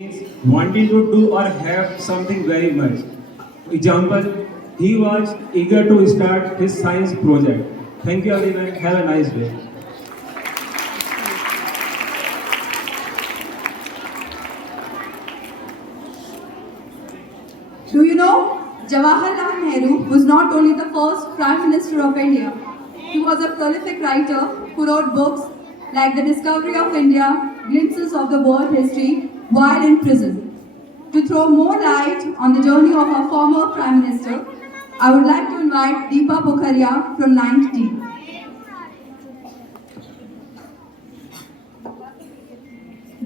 wanting to do or have something very much. Example, he was eager to start his science project. Thank you everyone. Have a nice day. Do you know Jawaharlal Nehru was not only the first Prime Minister of India, he was a prolific writer who wrote books like The Discovery of India, Glimpses of the World History while in prison. To throw more light on the journey of our former Prime Minister, I would like to invite Deepa Pokharia from 9th D.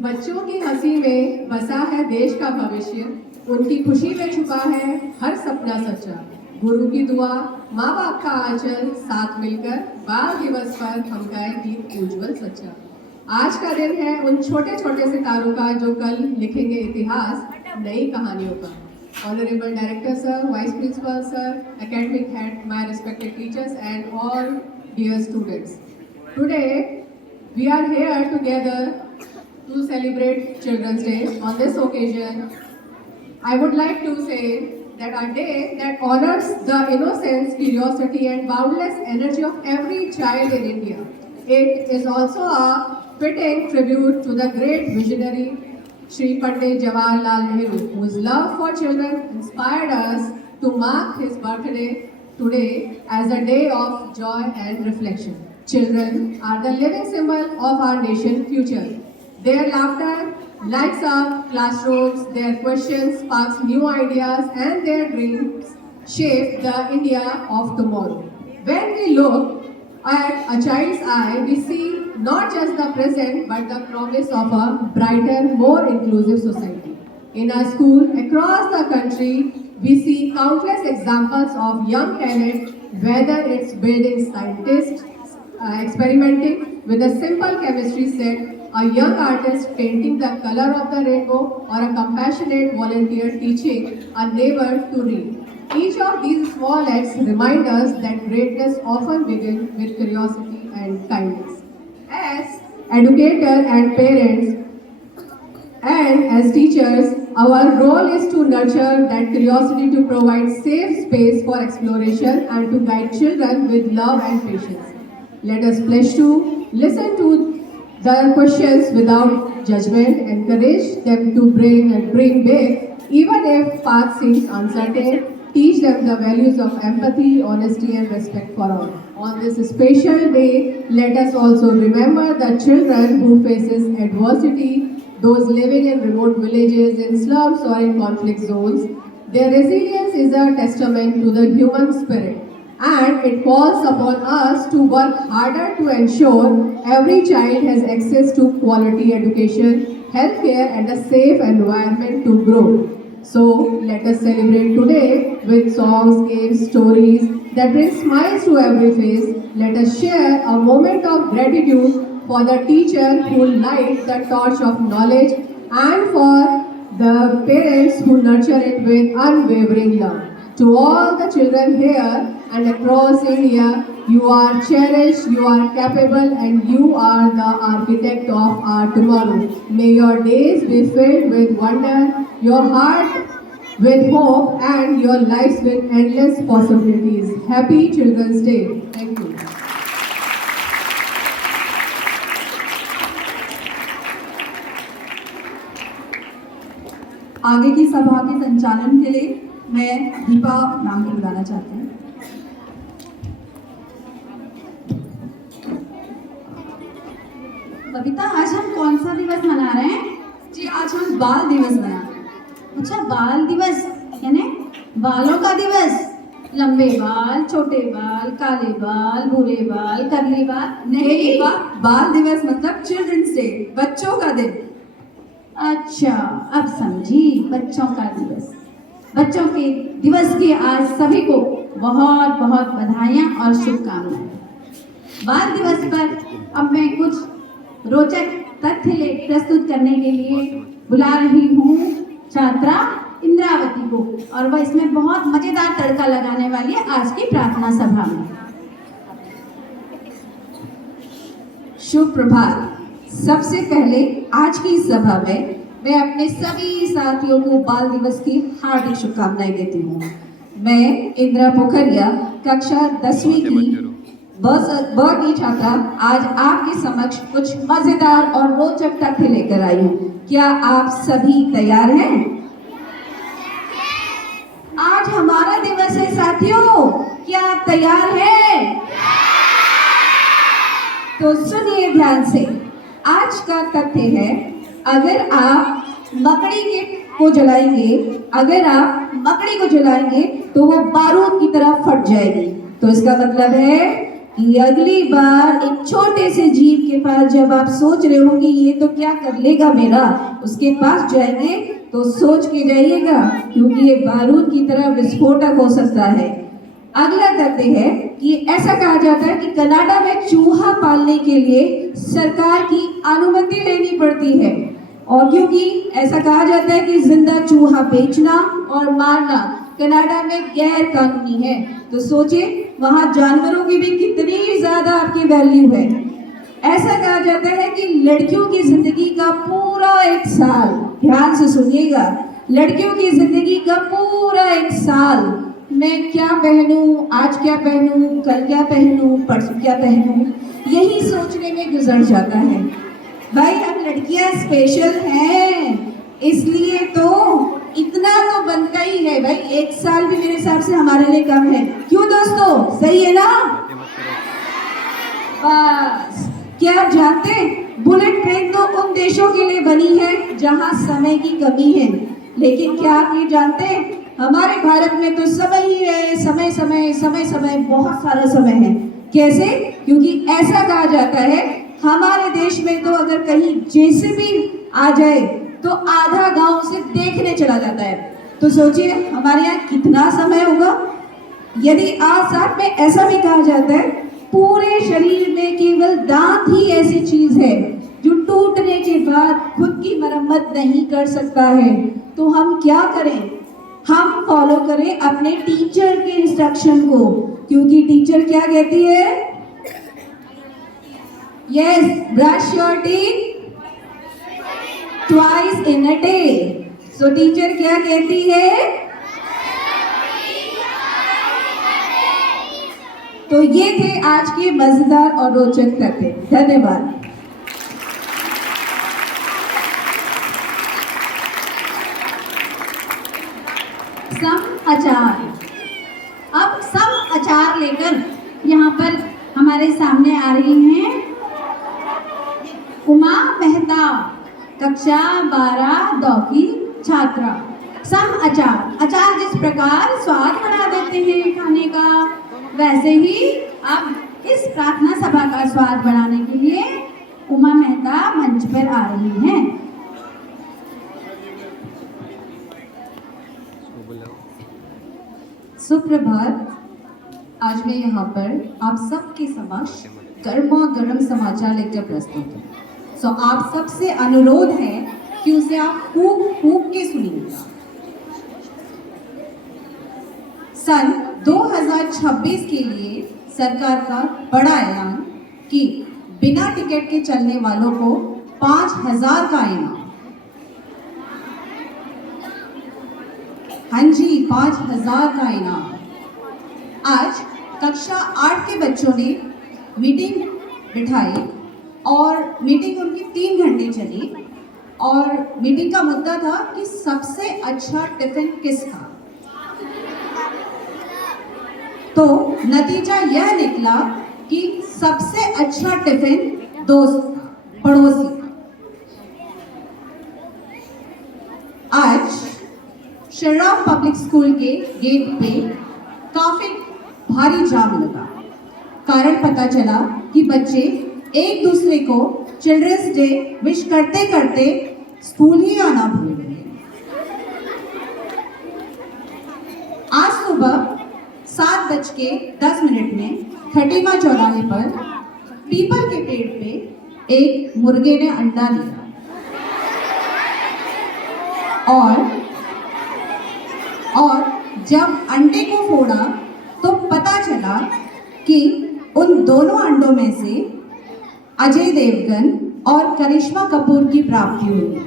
बच्चों की हंसी में बसा है देश का भविष्य, उनकी खुशी में छुपा है हर सपना सच्चा। गुरु की दुआ, माँ बाप का आंचल, साथ मिलकर बाल दिवस पर हम गाए गीत उज्जवल सच्चा। आज का दिन है उन छोटे छोटे सितारों का जो कल लिखेंगे इतिहास नई कहानियों का। Honorable Director Sir, Vice Principal Sir, Academic Head, my respected teachers and all dear students. Today we are here together to celebrate Children's Day. On this occasion, I would like to say that a day that honors the innocence, curiosity and boundless energy of every child in India. It is also a fitting tribute to the great visionary Shri Pandit Jawaharlal Nehru, whose love for children inspired us to mark his birthday today as a day of joy and reflection. Children are the living symbol of our nation's future. Their laughter lights up classrooms, their questions sparks new ideas, and their dreams shape the India of tomorrow. When we look at a child's eye, we see not just the present but the promise of a brighter, more inclusive society. In our school across the country, we see countless examples of young talent, whether it's building scientists, experimenting with a simple chemistry set, a young artist painting the color of the rainbow, or a compassionate volunteer teaching a neighbor to read. Each of these small acts remind us that greatness often begins with curiosity and kindness. As educators and parents and as teachers, our role is to nurture that curiosity, to provide safe space for exploration and to guide children with love and patience. Let us pledge to listen to the questions without judgment, encourage them to dream big, even if path seems uncertain, teach them the values of empathy, honesty and respect for all. On this special day, let us also remember the children who faces adversity, those living in remote villages, in slums or in conflict zones. Their resilience is a testament to the human spirit. And it calls upon us to work harder to ensure every child has access to quality education, healthcare and a safe environment to grow. So let us celebrate today with songs, games, stories that bring smiles to every face. Let us share a moment of gratitude for the teacher who light the torch of knowledge and for the parents who nurture it with unwavering love. To all the children here and across India, you are cherished, you are capable and you are the architect of our tomorrow. May your days be filled with wonder, your heart with hope and your lives with endless possibilities. Happy Children's Day. Thank you. आगे की सभा के संचालन के लिए मैं दीपा नाम को बुलाना चाहती हूँ। बबीता, आज हम कौन सा दिवस मना रहे हैं? जी, आज हम बाल दिवस मना रहे हैं। अच्छा, बाल दिवस यानी बालों का दिवस। लंबे बाल, छोटे बाल, काले बाल, भूरे बाल, करली बाल? नहीं दीपा, बाल दिवस मतलब चिल्ड्रंस डे, बच्चों का दिन। अच्छा, अब समझी, बच्चों का दिवस। बच्चों के दिवस की आज सभी को बहुत बहुत बधाइयाँ और शुभकामनाएं। बाल दिवस पर अब मैं कुछ रोचक तथ्य प्रस्तुत करने के लिए बुला रही हूँ छात्रा इंद्रावती को, और वह इसमें बहुत मजेदार तड़का लगाने वाली है आज की प्रार्थना सभा में। शुभ प्रभात। सबसे पहले आज की सभा में मैं अपने सभी साथियों को बाल दिवस की हार्दिक शुभकामनाएं देती हूँ। मैं इंदिरा पोखरिया कक्षा 10वीं की बर्ड छात्रा आज आपके समक्ष कुछ मजेदार और रोचक तथ्य लेकर आई हूँ। क्या आप सभी तैयार हैं? आज हमारा दिवस है साथियों, क्या आप तैयार हैं? तो सुनिए ध्यान से, आज का तथ्य है, अगर आप मकड़ी को जलाएंगे तो वो बारूद की तरह फट जाएगी। तो इसका मतलब है कि अगली बार एक छोटे से जीव के पास जब आप सोच रहे हो कि ये तो क्या कर लेगा मेरा, उसके पास जाएंगे तो सोच के जाइएगा, क्योंकि ये बारूद की तरह विस्फोटक हो सकता है। अगला तथ्य है कि ऐसा कहा जाता है कि कनाडा में चूहा पालने के लिए सरकार की अनुमति लेनी पड़ती है, और क्योंकि ऐसा कहा जाता है कि जिंदा चूहा बेचना और मारना कनाडा में गैर कानूनी है। तो सोचिए वहां जानवरों की भी कितनी ज्यादा आपकी वैल्यू है। ऐसा कहा जाता है कि लड़कियों की जिंदगी का पूरा एक साल, ध्यान से सुनिएगा, लड़कियों की जिंदगी का पूरा एक साल मैं क्या पहनूं, आज क्या पहनूं, कल क्या पहनूं, परसों क्या पहनूं, यही सोचने में गुजर जाता है। भाई हम लड़कियां स्पेशल हैं, इसलिए तो इतना तो बनता ही है भाई, एक साल भी मेरे हिसाब से हमारे लिए कम है। क्यों दोस्तों, सही है ना? बस क्या आप जानते हैं, बुलेट ट्रेन तो उन देशों के लिए बनी है जहां समय की कमी है, लेकिन क्या आप ये जानते हैं हमारे भारत में तो समय ही है, समय समय समय समय, बहुत सारा समय है। कैसे? क्योंकि ऐसा कहा जाता है हमारे देश में तो अगर कहीं जेसीबी आ जाए तो आधा गांव उसे देखने चला जाता है। तो सोचिए हमारे यहाँ कितना समय होगा। यदि आज साथ में ऐसा भी कहा जाता है पूरे शरीर में केवल दांत ही ऐसी चीज है जो टूटने के बाद खुद की मरम्मत नहीं कर सकता है, तो हम क्या करें? हम फॉलो करें अपने टीचर के इंस्ट्रक्शन को, क्योंकि टीचर क्या कहती है? Yes, brush your teeth twice in a day. So teacher क्या कहती है? तो ये थे आज के मजेदार और रोचक तथ्य। धन्यवाद। समाचार। अब समाचार लेकर यहाँ पर हमारे सामने आ रही हैं उमा मेहता, कक्षा 12 दो की छात्रा। अचार जिस प्रकार स्वाद बढ़ा देते हैं खाने का, वैसे ही अब इस प्रार्थना सभा का स्वाद बढ़ाने के लिए उमा मेहता मंच पर आ रही हैं। सुप्रभात। आज मैं यहाँ पर आप सबके समक्ष गर्मा गर्म समाचार लेकर प्रस्तुत हूँ। तो आप सबसे अनुरोध है कि उसे आप खूब खूब के सुनिएगा। सन 2026 के लिए सरकार का बड़ा ऐलान कि बिना टिकट के चलने वालों को 5,000 का इनाम। हाँ जी, 5,000 का इनाम। आज कक्षा 8 के बच्चों ने मीटिंग बिठाई और मीटिंग उनकी 3 घंटे चली, और मीटिंग का मुद्दा था कि सबसे अच्छा टिफिन किसका। तो नतीजा यह निकला कि सबसे अच्छा टिफिन दोस्त का, पड़ोसी का। आज शर्राफ पब्लिक स्कूल के गेट पे काफी भारी जाम लगा। कारण पता चला कि बच्चे एक दूसरे को चिल्ड्रंस डे विश करते करते स्कूल ही आना भूल गए। आज सुबह 7:10 में खटीमा चौराहे पर पीपल के पेड़ पे एक मुर्गे ने अंडा दिया, और जब अंडे को फोड़ा तो पता चला कि उन दोनों अंडों में से अजय देवगन और करिश्मा कपूर की प्राप्ति हुई।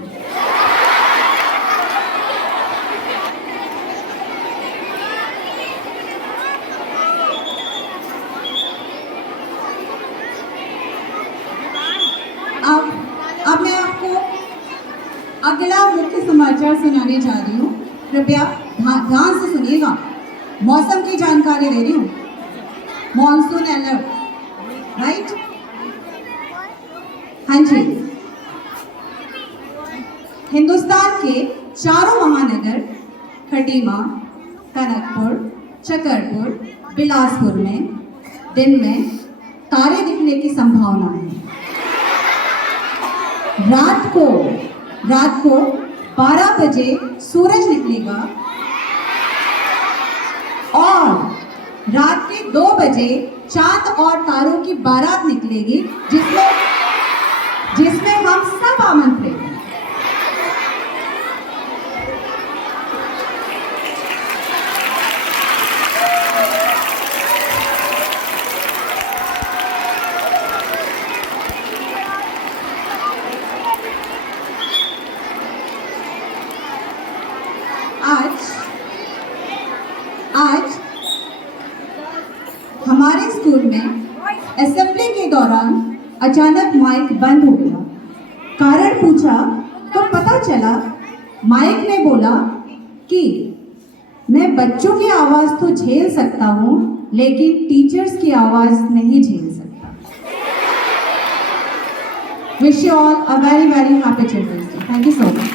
मुख्य समाचार सुनाने जा रही हूँ। कृपया ध्यान से सुनिएगा। मौसम की जानकारी दे रही हूँ। Monsoon alert, right? हाँ जी। हिंदुस्तान के चारों महानगर खटीमा, टनकपुर, चकरपुर, बिलासपुर में दिन में तारे दिखने की संभावना है। रात को 12 बजे सूरज निकलेगा और रात के 2 बजे चांद और तारों की बारात निकलेगी, जिसमें हम सब आमंत्रित हैं। आज हमारे स्कूल में असेंबली के दौरान अचानक माइक बंद हो गया। कारण पूछा तो पता चला माइक ने बोला कि मैं बच्चों की आवाज तो झेल सकता हूँ, लेकिन टीचर्स की आवाज नहीं झेल सकता। Wish you all a very very happy children's day. Thank you so much.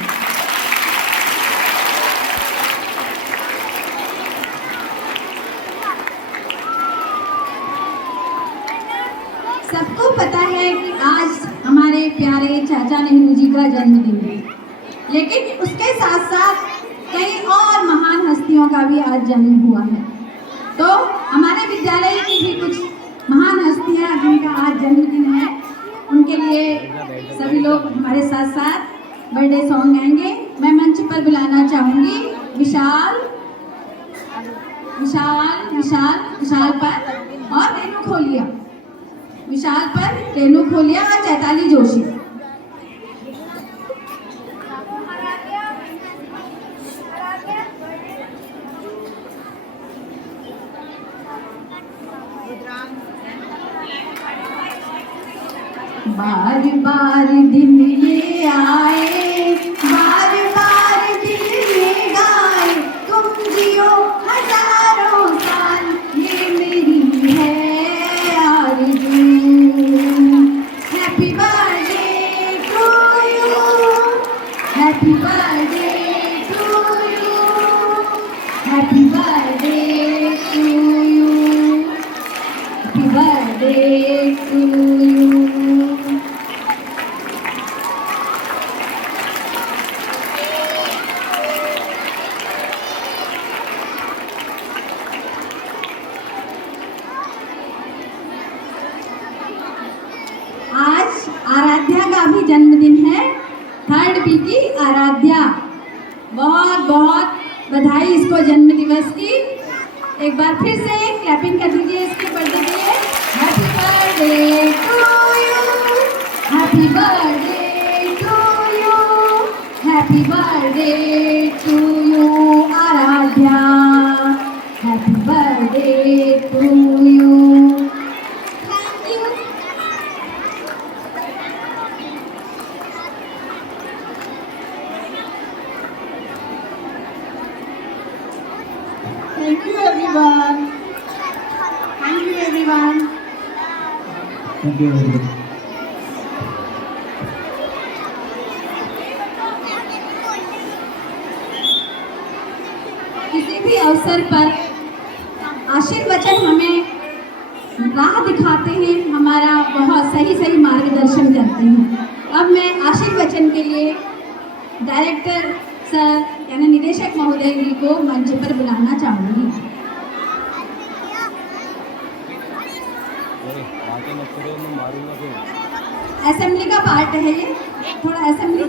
सबको पता है कि आज हमारे प्यारे चाचा नेहरू जी का जन्मदिन है, लेकिन उसके साथ साथ कई और महान हस्तियों का भी आज जन्म हुआ है। तो हमारे विद्यालय की भी कुछ महान हस्तियां जिनका आज जन्मदिन है, उनके लिए सभी लोग हमारे साथ साथ बर्थडे सॉन्ग गाएंगे। मैं मंच पर बुलाना चाहूंगी विशाल पर और रेणु खोलिया। विशाल पर रेणु खोलिया और चैताली जोशी। बार बार दिन ये आए, बार बार दिन ये गाए, तुम जियो हजारों साल, ये मेरी है आरज़ू। Happy birthday to you, happy birthday to you, happy birthday to you, happy birthday to you. आज आराध्या का भी जन्मदिन है, 3rd B की आराध्या। बहुत बहुत बधाई इसको जन्म दिवस की। एक बार फिर से क्लैपिंग कर दीजिए इसके बर्थडे के लिए। Happy birthday to you, happy birthday to you, happy birthday to you Aaradhya, happy birthday to you. Thank you. Thank you everyone. Thank you everyone. Thank you very much. किसी भी अवसर पर आशीर्वचन हमें राह दिखाते हैं, हमारा बहुत सही मार्गदर्शन करते हैं। अब मैं आशीर्वचन के लिए डायरेक्टर सर यानी निदेशक महोदय जी को मंच पर बुलाना चाहूँगी। असेंबली का पार्ट है ये, थोड़ा असेंबली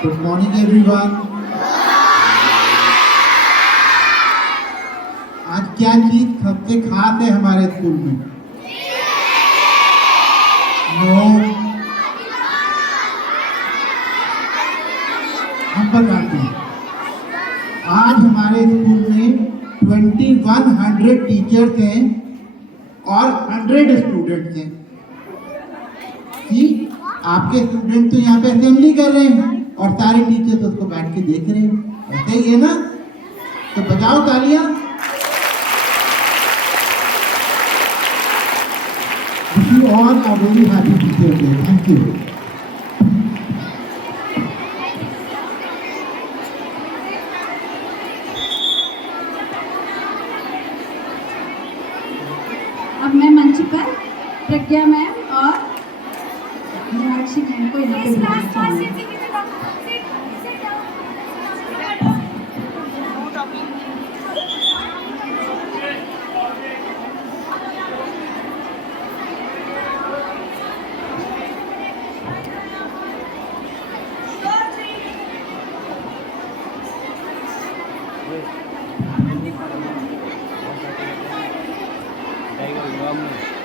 Good morning everyone. आज क्या चीज सबसे खास है हमारे स्कूल में? नो, हमारे स्कूल में 2100 टीचर्स हैं और 100 स्टूडेंट्स हैं। जी, आपके स्टूडेंट तो यहाँ पे असेंबली कर रहे हैं और सारे टीचर्स उसको बैठ के देख रहे हैं। ऐसा ही है ना? तो बजाओ तालियां। Wish you all a very happy Teacher's Day. Thank you. अब मैं मंच पर प्रज्ञा मैम और मीनाक्षी मैम को यहाँ पे बुलाना चाहूँगी। टाइगर